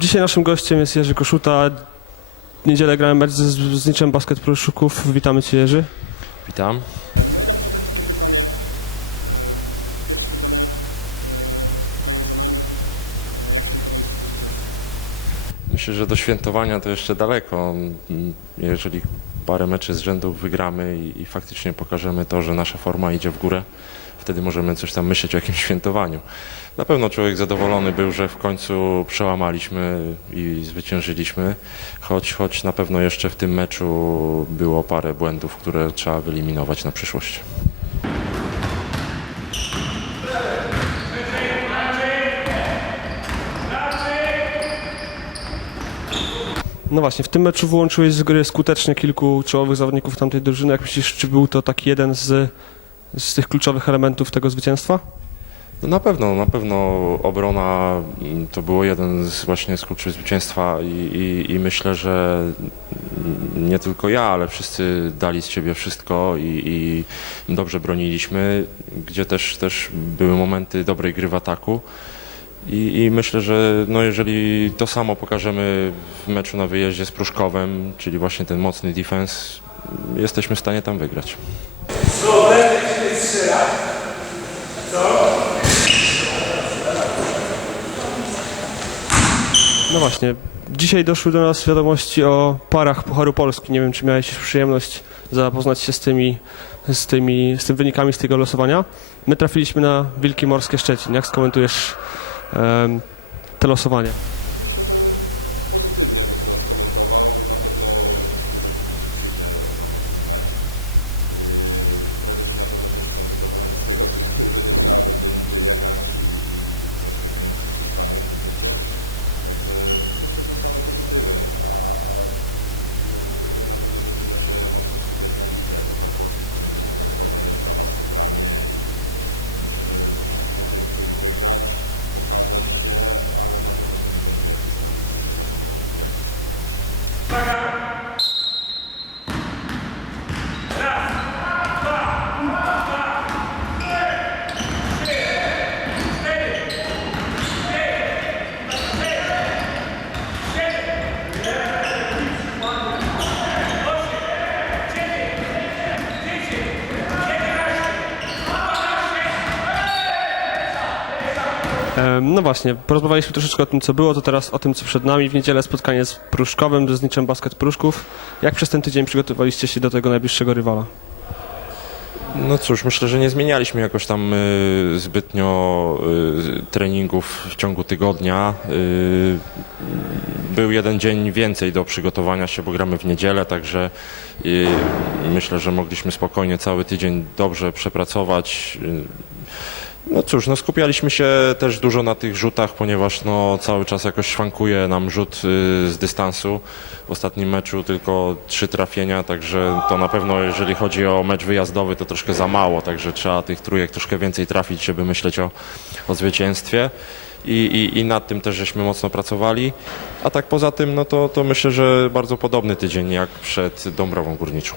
Dzisiaj naszym gościem jest Jerzy Koszuta. W niedzielę grałem mecz z, z Niczem Basket Pruszków. Witamy Cię Jerzy. Witam. Myślę, że do świętowania to jeszcze daleko. Mm, Jeżeli parę meczy z rzędu wygramy i, i faktycznie pokażemy to, że nasza forma idzie w górę, wtedy możemy coś tam myśleć o jakimś świętowaniu. Na pewno człowiek zadowolony był, że w końcu przełamaliśmy i zwyciężyliśmy, choć, choć na pewno jeszcze w tym meczu było parę błędów, które trzeba wyeliminować na przyszłość. No właśnie, w tym meczu wyłączyłeś z gry skutecznie kilku czołowych zawodników tamtej drużyny. Jak myślisz, czy był to taki jeden z, z tych kluczowych elementów tego zwycięstwa? No na pewno, na pewno obrona mm, to było jeden z właśnie z kluczy zwycięstwa i, i, i myślę, że nie tylko ja, ale wszyscy dali z siebie wszystko i, i dobrze broniliśmy, gdzie też, też były momenty dobrej gry w ataku. I, I myślę, że no jeżeli to samo pokażemy w meczu na wyjeździe z Pruszkowem, czyli właśnie ten mocny defense, jesteśmy w stanie tam wygrać. No właśnie, dzisiaj doszły do nas wiadomości o parach Pucharu Polski. Nie wiem, czy miałeś przyjemność zapoznać się z tymi, z tymi, z tym wynikami z tego losowania. My trafiliśmy na Wilki Morskie Szczecin. Jak skomentujesz te losowanie? No właśnie, porozmawialiśmy troszeczkę o tym, co było, to teraz o tym, co przed nami. W niedzielę spotkanie z Pruszkowem, z niczym Basket Pruszków. Jak przez ten tydzień przygotowaliście się do tego najbliższego rywala? No cóż, myślę, że nie zmienialiśmy jakoś tam y, zbytnio y, treningów w ciągu tygodnia. Y, był jeden dzień więcej do przygotowania się, bo gramy w niedzielę, także y, myślę, że mogliśmy spokojnie cały tydzień dobrze przepracować. Y, no cóż, no skupialiśmy się też dużo na tych rzutach, ponieważ no cały czas jakoś szwankuje nam rzut y, z dystansu. W ostatnim meczu tylko trzy trafienia, także to na pewno jeżeli chodzi o mecz wyjazdowy to troszkę za mało, także trzeba tych trójek troszkę więcej trafić, żeby myśleć o, o zwycięstwie. I, i, I nad tym też żeśmy mocno pracowali. A tak poza tym, no to, to myślę, że bardzo podobny tydzień jak przed Dąbrową Górniczą.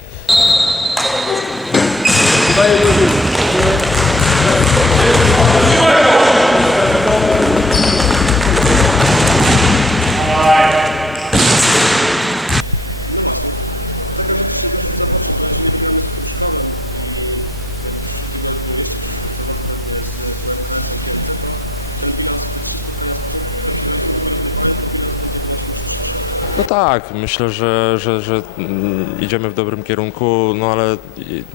Yeah. No tak, myślę, że, że, że mm, idziemy w dobrym kierunku, no ale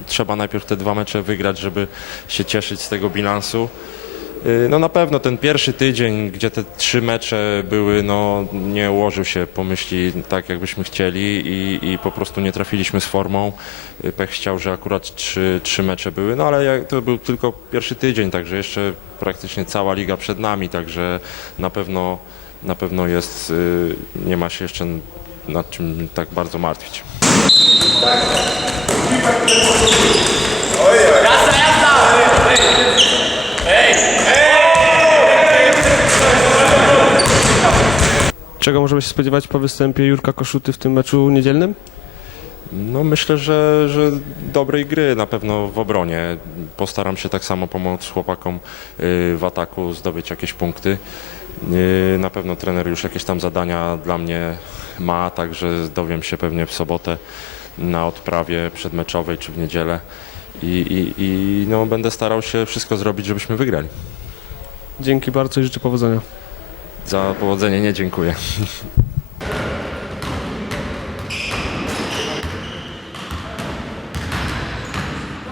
trzeba najpierw te dwa mecze wygrać, żeby się cieszyć z tego bilansu. Y, No na pewno ten pierwszy tydzień, gdzie te trzy mecze były, no nie ułożył się po myśli tak, jakbyśmy chcieli i, i po prostu nie trafiliśmy z formą. Y, Pech chciał, że akurat trzy, trzy mecze były, no ale jak- to był tylko pierwszy tydzień, także jeszcze praktycznie cała liga przed nami, także na pewno, na pewno jest, y, nie ma się jeszcze nad czym tak bardzo martwić. Czego możemy się spodziewać po występie Jurka Koszuty w tym meczu niedzielnym? No myślę, że, że dobrej gry na pewno w obronie. Postaram się tak samo pomóc chłopakom y, w ataku, zdobyć jakieś punkty. Yy, Na pewno trener już jakieś tam zadania dla mnie ma, także dowiem się pewnie w sobotę na odprawie przedmeczowej czy w niedzielę. I, i, i no, będę starał się wszystko zrobić, żebyśmy wygrali. Dzięki bardzo i życzę powodzenia. Za powodzenie nie dziękuję.